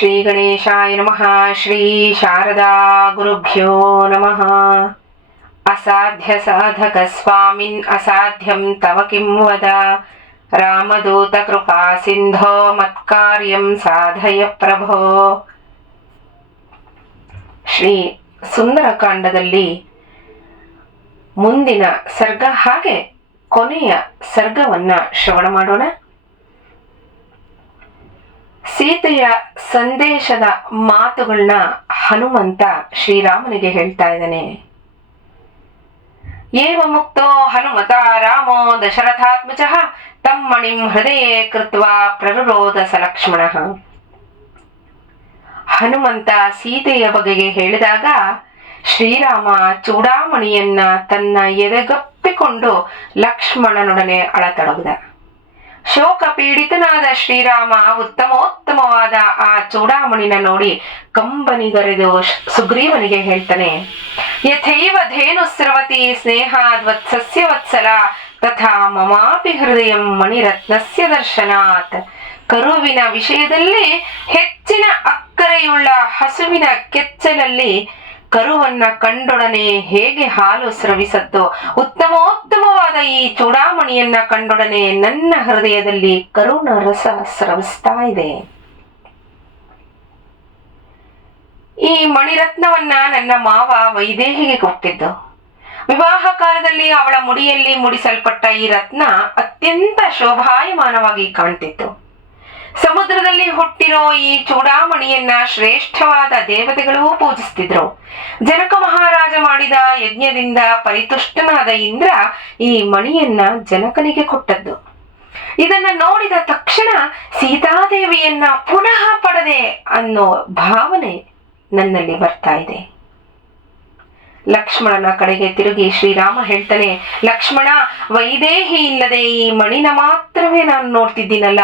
ಶ್ರೀ ಗಣೇಶಾಯ ನಮಃ. ಶ್ರೀ ಶಾರದಾ ಗುರುಭ್ಯೋ ನಮಃ. ಅಸಾಧ್ಯ ಸಾಧಕ ಸ್ವಾಮಿನ್ ಅಸಾಧ್ಯಂ ತವ ಕಿಂ ವದ. ರಾಮದೂತ ಕೃಪಾ ಸಿಂಧೋ ಮತ್ಕಾರ್ಯಂ ಸಾಧಯ ಪ್ರಭೋ. ಶ್ರೀ ಸುಂದರಕಾಂಡದಲ್ಲಿ ಮುಂದಿನ ಸರ್ಗ ಹಾಗೆ ಕೊನೆಯ ಸರ್ಗವನ್ನ ಶ್ರವಣ ಮಾಡೋಣ. ಸೀತೆಯ ಸಂದೇಶದ ಮಾತುಗಳನ್ನ ಹನುಮಂತ ಶ್ರೀರಾಮನಿಗೆ ಹೇಳ್ತಾ ಇದ್ದಾನೆ. ಏವ ಮುಕ್ತೋ ಹನುಮತ ರಾಮೋ ದಶರಥಾತ್ಮಜ ತಮ್ಮಣಿಂ ಹೃದಯೇ ಕೃತ್ವಾ ಪ್ರರುರೋಧ ಸಲಕ್ಷ್ಮಣ. ಹನುಮಂತ ಸೀತೆಯ ಬಗೆಗೆ ಹೇಳಿದಾಗ ಶ್ರೀರಾಮ ಚೂಡಾಮಣಿಯನ್ನ ತನ್ನ ಎದೆಗಪ್ಪಿಕೊಂಡು ಲಕ್ಷ್ಮಣನೊಡನೆ ಅಳತೊಡಗಿದ. ಶೋಕ ಪೀಡಿತನಾದ ಶ್ರೀರಾಮ ಉತ್ತಮೋತ್ತಮವಾದ ಆ ಚೂಡಾಮಣಿನ ನೋಡಿ ಕಂಬನಿಗರೆದು ಸುಗ್ರೀವನಿಗೆ ಹೇಳ್ತಾನೆ, ಯಥೈವ ಧೇನು ಸ್ರವತಿ ಸ್ನೇಹಾದ್ವತ್ಸಸ್ಯ ವತ್ಸಲ ತಥಾ ಮಮಾಪಿ ಹೃದಯಂ ಮಣಿರತ್ನಸ್ಯ ದರ್ಶನಾತ್. ಕರುವಿನ ವಿಷಯದಲ್ಲಿ ಹೆಚ್ಚಿನ ಅಕ್ಕರೆಯುಳ್ಳ ಹಸುವಿನ ಕೆಚ್ಚಲಲ್ಲಿ ಕರುವನ್ನ ಕಂಡೊಡನೆ ಹೇಗೆ ಹಾಲು ಸ್ರವಿಸತ್ತೋ, ಉತ್ತಮೋತ್ತಮವಾದ ಈ ಚೂಡಾಮಣಿಯನ್ನ ಕಂಡೊಡನೆ ನನ್ನ ಹೃದಯದಲ್ಲಿ ಕರುಣ ರಸ ಸ್ರವಿಸ್ತಾ ಇದೆ. ಈ ಮಣಿರತ್ನವನ್ನ ನನ್ನ ಮಾವ ವೈದೇಹಿಗೆ ಕೊಟ್ಟಿದ್ದು. ವಿವಾಹ ಕಾಲದಲ್ಲಿ ಅವಳ ಮುಡಿಯಲ್ಲಿ ಮುಡಿಸಲ್ಪಟ್ಟ ಈ ರತ್ನ ಅತ್ಯಂತ ಶೋಭಾಯಮಾನವಾಗಿ ಕಾಣ್ತಿತ್ತು. ಸಮುದ್ರದಲ್ಲಿ ಹುಟ್ಟಿರೋ ಈ ಚೂಡಾಮಣಿಯನ್ನ ಶ್ರೇಷ್ಠವಾದ ದೇವತೆಗಳೂ ಪೂಜಿಸ್ತಿದ್ರು. ಜನಕ ಮಹಾರಾಜ ಮಾಡಿದ ಯಜ್ಞದಿಂದ ಪರಿತುಷ್ಟನಾದ ಇಂದ್ರ ಈ ಮಣಿಯನ್ನ ಜನಕನಿಗೆ ಕೊಟ್ಟದ್ದು. ಇದನ್ನ ನೋಡಿದ ತಕ್ಷಣ ಸೀತಾದೇವಿಯನ್ನ ಪುನಃ ಪಡೆದೆ ಅನ್ನೋ ಭಾವನೆ ನನ್ನಲ್ಲಿ ಬರ್ತಾ ಇದೆ. ಲಕ್ಷ್ಮಣನ ಕಡೆಗೆ ತಿರುಗಿ ಶ್ರೀರಾಮ ಹೇಳ್ತಾನೆ, ಲಕ್ಷ್ಮಣ, ವೈದೇಹಿ ಇಲ್ಲದೆ ಈ ಮಣಿನ ಮಾತ್ರವೇ ನಾನು ನೋಡ್ತಿದ್ದೀನಲ್ಲ,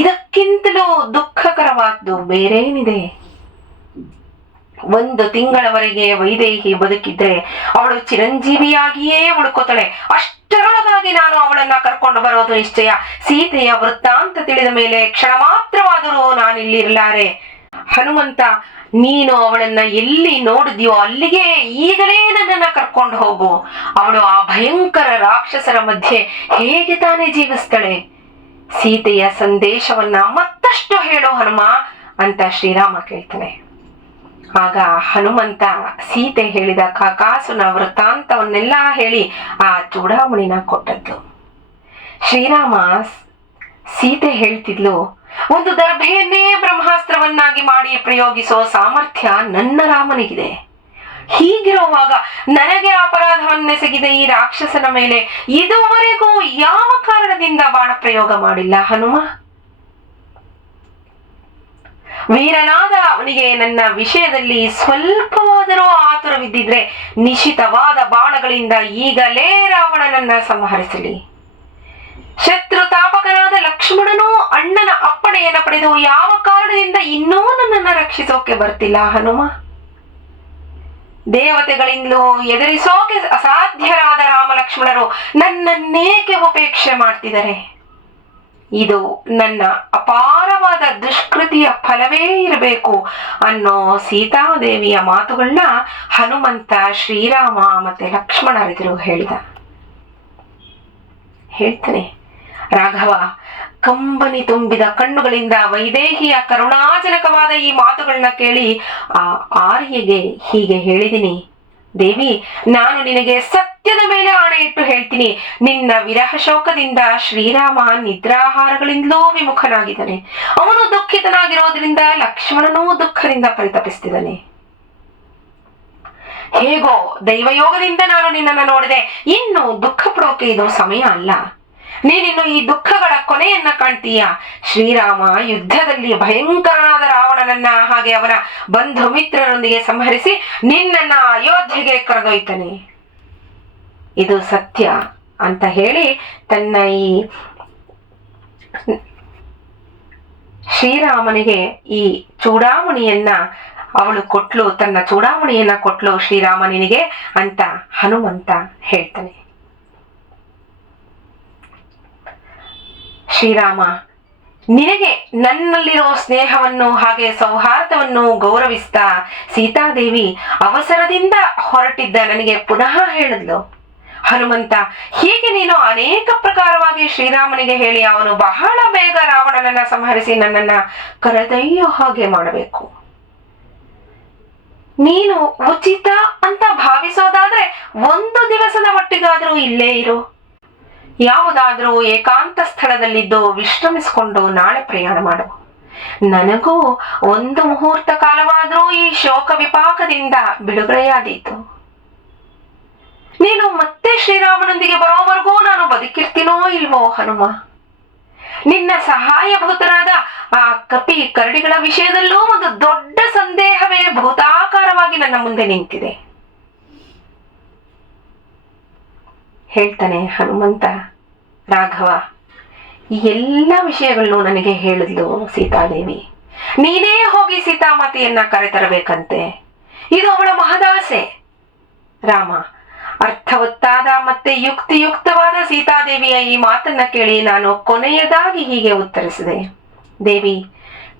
ಇದಕ್ಕಿಂತಲೂ ದುಃಖಕರವಾದ್ದು ಬೇರೇನಿದೆ? 1 ತಿಂಗಳವರೆಗೆ ವೈದೇಹಿ ಬದುಕಿದ್ರೆ ಅವಳು ಚಿರಂಜೀವಿಯಾಗಿಯೇ ಉಳ್ಕೋತಾಳೆ. ಅಷ್ಟರೊಳಗಾಗಿ ನಾನು ಅವಳನ್ನ ಕರ್ಕೊಂಡು ಬರೋದು ನಿಶ್ಚಯ. ಸೀತೆಯ ವೃತ್ತಾಂತ ತಿಳಿದ ಮೇಲೆ ಕ್ಷಣ ಮಾತ್ರವಾದರೂ ನಾನಿಲ್ಲಿರಲಾರೆ. ಹನುಮಂತ, ನೀನು ಅವಳನ್ನ ಎಲ್ಲಿ ನೋಡಿದ್ಯೋ ಅಲ್ಲಿಗೆ ಈಗಲೇ ನನ್ನನ್ನ ಕರ್ಕೊಂಡು ಹೋಗು. ಅವಳು ಆ ಭಯಂಕರ ರಾಕ್ಷಸರ ಮಧ್ಯೆ ಹೇಗೆ ತಾನೇ ಜೀವಿಸ್ತಾಳೆ? ಸೀತೆಯ ಸಂದೇಶವನ್ನ ಮತ್ತಷ್ಟು ಹೇಳೋ ಹನುಮ ಅಂತ ಶ್ರೀರಾಮ ಕೇಳ್ತಾನೆ. ಆಗ ಹನುಮಂತ ಸೀತೆ ಹೇಳಿದ ಕಾಕಾಸುನ ವೃತ್ತಾಂತವನ್ನೆಲ್ಲ ಹೇಳಿ ಆ ಚೂಡಾಮಣಿನ ಕೊಟ್ಟದ್ದು. ಶ್ರೀರಾಮ ಸೀತೆ ಹೇಳ್ತಿದ್ಲು, ಒಂದು ದರ್ಭೆಯನ್ನೇ ಬ್ರಹ್ಮಾಸ್ತ್ರವನ್ನಾಗಿ ಮಾಡಿ ಪ್ರಯೋಗಿಸೋ ಸಾಮರ್ಥ್ಯ ನನ್ನ ರಾಮನಿಗಿದೆ. ಹೀಗಿರುವಾಗ ನನಗೆ ಅಪರಾಧವನ್ನೆಸಗಿದ ಈ ರಾಕ್ಷಸನ ಮೇಲೆ ಇದುವರೆಗೂ ಯಾವ ಕಾರಣದಿಂದ ಬಾಣ ಪ್ರಯೋಗ ಮಾಡಿಲ್ಲ ಹನುಮ? ವೀರನಾದ ಅವನಿಗೆ ನನ್ನ ವಿಷಯದಲ್ಲಿ ಸ್ವಲ್ಪವಾದರೂ ಆತುರವಿದ್ದಿದ್ರೆ ನಿಶಿತವಾದ ಬಾಣಗಳಿಂದ ಈಗಲೇ ರಾವಣನನ್ನ ಸಂಹರಿಸಲಿ. ಶತ್ರು ತಾಪಕನಾದ ಲಕ್ಷ್ಮಣನೂ ಅಣ್ಣನ ಅಪ್ಪಣೆಯನ್ನ ಪಡೆದು ಯಾವ ಕಾರಣದಿಂದ ಇನ್ನೂ ನನ್ನನ್ನ ರಕ್ಷಿಸೋಕೆ ಬರ್ತಿಲ್ಲ ಹನುಮ? ದೇವತೆಗಳಿಂದಲೂ ಎದುರಿಸೋಕೆ ಅಸಾಧ್ಯರಾದ ರಾಮ ಲಕ್ಷ್ಮಣರು ನನ್ನನ್ನೇಕೆ ಉಪೇಕ್ಷೆ ಮಾಡ್ತಿದ್ದಾರೆ? ಇದು ನನ್ನ ಅಪಾರವಾದ ದುಷ್ಕೃತಿಯ ಫಲವೇ ಇರಬೇಕು ಅನ್ನೋ ಸೀತಾದೇವಿಯ ಮಾತುಗಳನ್ನ ಹನುಮಂತ ಶ್ರೀರಾಮ ಮತ್ತೆ ಲಕ್ಷ್ಮಣರೆದುರು ಹೇಳ್ತಾನೆ. ರಾಘವ, ಕಂಬನಿ ತುಂಬಿದ ಕಣ್ಣುಗಳಿಂದ ವೈದೇಹಿಯ ಕರುಣಾಜನಕವಾದ ಈ ಮಾತುಗಳನ್ನ ಕೇಳಿ ಆ ಆರ್ಯಗೆ ಹೀಗೆ ಹೇಳಿದಿನಿ, ದೇವಿ, ನಾನು ನಿನಗೆ ಸತ್ಯದ ಮೇಲೆ ಆಣೆ ಇಟ್ಟು ಹೇಳ್ತೀನಿ, ನಿನ್ನ ವಿರಹ ಶೋಕದಿಂದ ಶ್ರೀರಾಮ ನಿದ್ರಾಹಾರಗಳಿಂದಲೂ ವಿಮುಖನಾಗಿದ್ದಾನೆ. ಅವನು ದುಃಖಿತನಾಗಿರೋದ್ರಿಂದ ಲಕ್ಷ್ಮಣನೂ ದುಃಖದಿಂದ ಪರಿತಪಿಸ್ತಿದ್ದಾನೆ. ಹೇಗೋ ದೈವಯೋಗದಿಂದ ನಾನು ನಿನ್ನನ್ನು ನೋಡಿದೆ. ಇನ್ನು ದುಃಖ ಪಡೋಕೆ ಇದು ಸಮಯ ಅಲ್ಲ. ನೀನಿನ್ನು ಈ ದುಃಖಗಳ ಕೊನೆಯನ್ನ ಕಾಣ್ತೀಯ. ಶ್ರೀರಾಮ ಯುದ್ಧದಲ್ಲಿ ಭಯಂಕರನಾದ ರಾವಣನನ್ನ ಹಾಗೆ ಅವನ ಬಂಧು ಮಿತ್ರರೊಂದಿಗೆ ಸಂಹರಿಸಿ ನಿನ್ನನ್ನ ಅಯೋಧ್ಯೆಗೆ ಕರೆದೊಯ್ತಾನೆ. ಇದು ಸತ್ಯ ಅಂತ ಹೇಳಿ ತನ್ನ ಈ ಶ್ರೀರಾಮನಿಗೆ ಈ ಚೂಡಾಮಣಿಯನ್ನ ಅವಳು ಕೊಟ್ಲು, ತನ್ನ ಚೂಡಾಮಣಿಯನ್ನ ಕೊಟ್ಲು ಶ್ರೀರಾಮನಿಗೆ ಅಂತ ಹನುಮಂತ ಹೇಳ್ತಾನೆ. ಶ್ರೀರಾಮ ನಿನಗೆ ನನ್ನಲ್ಲಿರೋ ಸ್ನೇಹವನ್ನು ಹಾಗೆ ಸೌಹಾರ್ದವನ್ನು ಗೌರವಿಸ್ತಾ ಸೀತಾದೇವಿ ಅವಸರದಿಂದ ಹೊರಟಿದ್ದ ನನಗೆ ಪುನಃ ಹೇಳಿದ್ಲು, ಹನುಮಂತ, ಹೀಗೆ ನೀನು ಅನೇಕ ಪ್ರಕಾರವಾಗಿ ಶ್ರೀರಾಮನಿಗೆ ಹೇಳಿ ಅವನು ಬಹಳ ಬೇಗ ರಾವಣನನ್ನ ಸಂಹರಿಸಿ ನನ್ನನ್ನ ಕರೆದೊಯ್ಯೋ ಹಾಗೆ ಮಾಡಬೇಕು. ನೀನು ಉಚಿತ ಅಂತ ಭಾವಿಸೋದಾದ್ರೆ ಒಂದು ದಿವಸದ ಮಟ್ಟಿಗಾದ್ರೂ ಇಲ್ಲೇ ಇರು. ಯಾವುದಾದ್ರೂ ಏಕಾಂತ ಸ್ಥಳದಲ್ಲಿದ್ದು ವಿಶ್ರಮಿಸಿಕೊಂಡು ನಾಳೆ ಪ್ರಯಾಣ ಮಾಡು. ನನಗೂ ಒಂದು ಮುಹೂರ್ತ ಕಾಲವಾದ್ರೂ ಈ ಶೋಕ ವಿಪಾಕದಿಂದ ಬಿಡುಗಡೆಯಾದೀತು. ನೀನು ಮತ್ತೆ ಶ್ರೀರಾಮನೊಂದಿಗೆ ಬರೋವರೆಗೂ ನಾನು ಬದುಕಿರ್ತೀನೋ ಇಲ್ವೋ ಹನುಮ. ನಿನ್ನ ಸಹಾಯಭೂತರಾದ ಆ ಕಪಿ ಕರಡಿಗಳ ವಿಷಯದಲ್ಲೂ ಒಂದು ದೊಡ್ಡ ಸಂದೇಹವೇ ಭೂತಾಕಾರವಾಗಿ ನನ್ನ ಮುಂದೆ ನಿಂತಿದೆ. ಹೇಳ್ತಾನೆ ಹನುಮಂತ, ರಾಘವ, ಈ ಎಲ್ಲ ವಿಷಯಗಳನ್ನು ನನಗೆ ಹೇಳಿದ್ಲು ಸೀತಾದೇವಿ. ನೀನೇ ಹೋಗಿ ಸೀತಾಮಾತೆಯನ್ನ ಕರೆತರಬೇಕಂತೆ. ಇದು ಅವಳ ಮಹದಾಸೆ. ರಾಮ, ಅರ್ಥವತ್ತಾದ ಮತ್ತೆ ಯುಕ್ತಿಯುಕ್ತವಾದ ಸೀತಾದೇವಿಯ ಈ ಮಾತನ್ನ ಕೇಳಿ ನಾನು ಕೊನೆಯದಾಗಿ ಹೀಗೆ ಉತ್ತರಿಸಿದೆ, ದೇವಿ,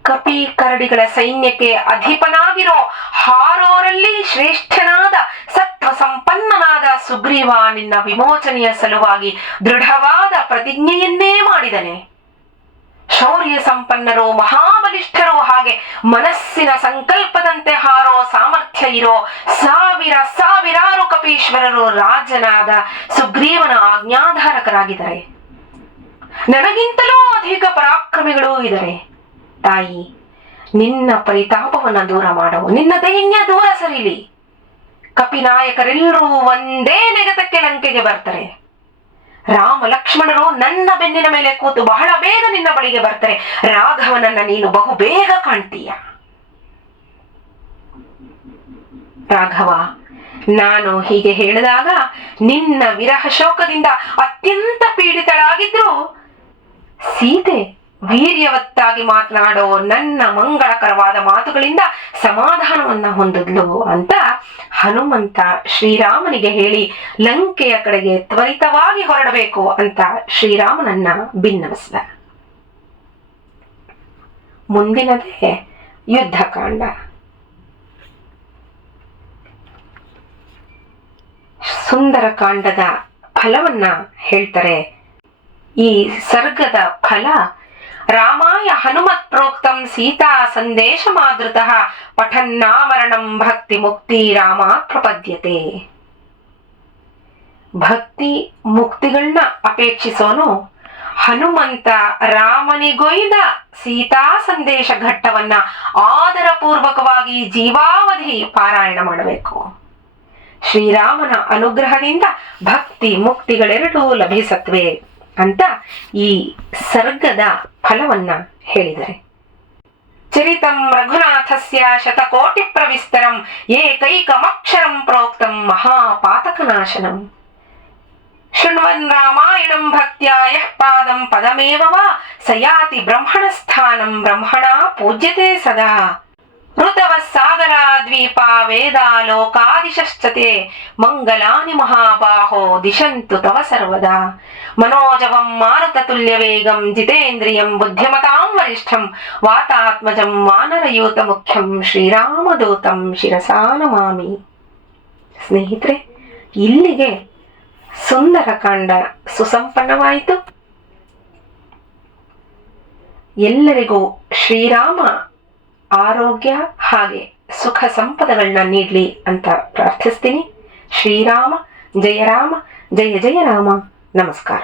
ಕಪಿ ಕರಡಿಗಳ ಸೈನ್ಯಕ್ಕೆ ಅಧಿಪನಾಗಿರೋ ಹಾರೋರಲ್ಲಿ ಶ್ರೇಷ್ಠನಾದ ಸತ್ವ ಸಂಪನ್ನನಾದ ಸುಗ್ರೀವ ನಿನ್ನ ವಿಮೋಚನೆಯ ಸಲುವಾಗಿ ದೃಢವಾದ ಪ್ರತಿಜ್ಞೆಯನ್ನೇ ಮಾಡಿದನೆ. ಶೌರ್ಯ ಸಂಪನ್ನರು, ಮಹಾಬಲಿಷ್ಠರು, ಹಾಗೆ ಮನಸ್ಸಿನ ಸಂಕಲ್ಪದಂತೆ ಹಾರೋ ಸಾಮರ್ಥ್ಯ ಇರೋ ಸಾವಿರಾರು ಕಪೀಶ್ವರರು ರಾಜನಾದ ಸುಗ್ರೀವನ ಆಜ್ಞಾಧಾರಕರಾಗಿದ್ದಾರೆ. ನನಗಿಂತಲೂ ಅಧಿಕ ಪರಾಕ್ರಮಿಗಳೂ ಇದ್ದಾರೆ. ತಾಯಿ, ನಿನ್ನ ಪರಿತಾಪವನ್ನ ದೂರ ಮಾಡವು, ನಿನ್ನ ದೈನ್ಯ ದೂರ ಸರಿಲಿ. ಕಪಿನಾಯಕರೆಲ್ಲರೂ ಒಂದೇ ನೆಗತಕ್ಕೆ ಲಂಕೆಗೆ ಬರ್ತಾರೆ. ರಾಮ ಲಕ್ಷ್ಮಣರು ನನ್ನ ಬೆನ್ನಿನ ಮೇಲೆ ಕೂತು ಬಹಳ ಬೇಗ ನಿನ್ನ ಬಳಿಗೆ ಬರ್ತಾರೆ. ರಾಘವನನ್ನ ನೀನು ಬಹು ಬೇಗ ಕಾಣ್ತೀಯ. ರಾಘವ, ನಾನು ಹೀಗೆ ಹೇಳಿದಾಗ ನಿನ್ನ ವಿರಹ ಶೋಕದಿಂದ ಅತ್ಯಂತ ಪೀಡಿತಳಾಗಿದ್ರು ಸೀತೆ ವೀರ್ಯವತ್ತಾಗಿ ಮಾತನಾಡೋ ನನ್ನ ಮಂಗಳಕರವಾದ ಮಾತುಗಳಿಂದ ಸಮಾಧಾನವನ್ನ ಹೊಂದಿದ್ಲು ಅಂತ ಹನುಮಂತ ಶ್ರೀರಾಮನಿಗೆ ಹೇಳಿ ಲಂಕೆಯ ಕಡೆಗೆ ತ್ವರಿತವಾಗಿ ಹೊರಡಬೇಕು ಅಂತ ಶ್ರೀರಾಮನನ್ನ ಬಿನ್ನವಿಸಿದ. ಮುಂದಿನದೇ ಯುದ್ಧಕಾಂಡ. ಸುಂದರಕಾಂಡದ ಫಲವನ್ನ ಹೇಳ್ತಾರೆ. ಈ ಸರ್ಗದ ಫಲ, ರಾಮಾಯ ಹನುಮತ್ ಪ್ರೋಕ್ತಂ ಸೀತಾ ಸಂದೇಶ ಮಾದೃತಃ ಪಠನ್ನಾಮರಣಂ ಭಕ್ತಿ ಮುಕ್ತಿ ರಾಮಾತ್ ಪ್ರಪದ್ಯತೆ. ಭಕ್ತಿ ಮುಕ್ತಿಗಳನ್ನ ಅಪೇಕ್ಷಿಸೋನು ಹನುಮಂತ ರಾಮನಿಗೊಯ್ದ ಸೀತಾ ಸಂದೇಶ ಘಟ್ಟವನ್ನ ಆದರ ಪೂರ್ವಕವಾಗಿ ಜೀವಾವಧಿ ಪಾರಾಯಣ ಮಾಡಬೇಕು. ಶ್ರೀರಾಮನ ಅನುಗ್ರಹದಿಂದ ಭಕ್ತಿ ಮುಕ್ತಿಗಳೆರಡೂ ಲಭಿಸತ್ವೆ ಅಂತ ಈ ಸರ್ಗದ ಫಲವನ್ನ ಹೇಳಿದರೆ. ಚರಿತಂ ರಘುನಾಥಸ್ಯ ಶತಕೋಟಿ ಪ್ರವಿಸ್ತರಂ ಏಕೈಕಮಕ್ಷರಂ ಪ್ರೋಕ್ತಂ ಮಹಾಪಾತಕನಾಶನಂ. ಶೃಣ್ವನ್ ರಾಮಾಯಣಂ ಭಕ್ತ್ಯಾ ಯಃ ಪಾದಂ ಪದಮೇವ ವಾ ಸಯಾತಿ ಬ್ರಹ್ಮಣಸ್ಥಾನಂ ಬ್ರಹ್ಮಣಾ ಪೂಜ್ಯತೆ ಸದಾ. ಋತವಃ ಸಾಗರಾ ದ್ವೀಪಾ ವೇದಾ ಲೋಕಾದಿಶಶ್ಚತೆ ಮಂಗಲಾನಿ ಮಹಾಬಾಹೋ ದಿಶಂತು ತವ ಸರ್ವದಾ. ಮನೋಜವಂ ಮಾರುತತುಲ್ಯ ವೇಗಂ ಜಿತೇಂದ್ರಿಯಂ ಬುದ್ಧಿಮತಾಂ ವರಿಷ್ಠಂ ವಾತಾತ್ಮಜಂ ವಾನರಯೂತ ಮುಖ್ಯಂ ಶ್ರೀರಾಮದೂತಂ ಶಿರಸಾ ನಮಾಮಿ. ಸ್ನೇಹಿತರೆ, ಇಲ್ಲಿಗೆ ಸುಂದರಕಾಂಡ ಸುಸಂಪನ್ನವಾಯಿತು. ಎಲ್ಲರಿಗೂ ಶ್ರೀರಾಮ ಆರೋಗ್ಯ ಹಾಗೆ ಸುಖ ಸಂಪದಗಳನ್ನ ನೀಡ್ಲಿ ಅಂತ ಪ್ರಾರ್ಥಿಸ್ತೀನಿ. ಶ್ರೀರಾಮ ಜಯ ರಾಮ, ಜಯ ಜಯ ರಾಮ. ನಮಸ್ಕಾರ.